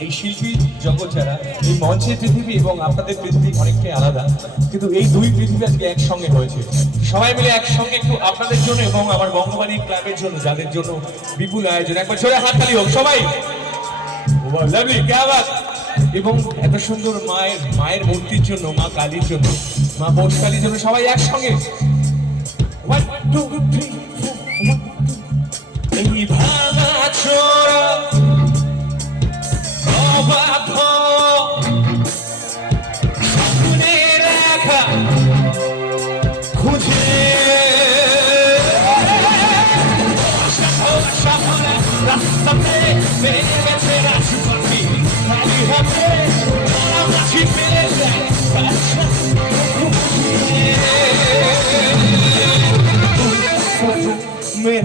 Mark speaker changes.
Speaker 1: এই শিল্পী জগৎ যারা এই মঞ্চের পৃথিবী এবং আপনাদের পৃথিবী অনেকটাই আলাদা। কিন্তু এই দুই পৃথিবী একসঙ্গে হয়েছে। সবাই মিলে একসঙ্গে একটু আপনাদের জন্য এবং আমার বঙ্গবাণী ক্লাবের জন্য যাদের জন্য বিপুল আয়োজন একবার জোরে হাততালি হোক সবাই এবং এত সুন্দর মায়ের মায়ের মূর্তির জন্য মা কালীর জন্য মা বোস কালীর জন্য সবাই একসঙ্গে. এই ভাঙা চোরা অবাধ স্বপ্নে রাখা ми.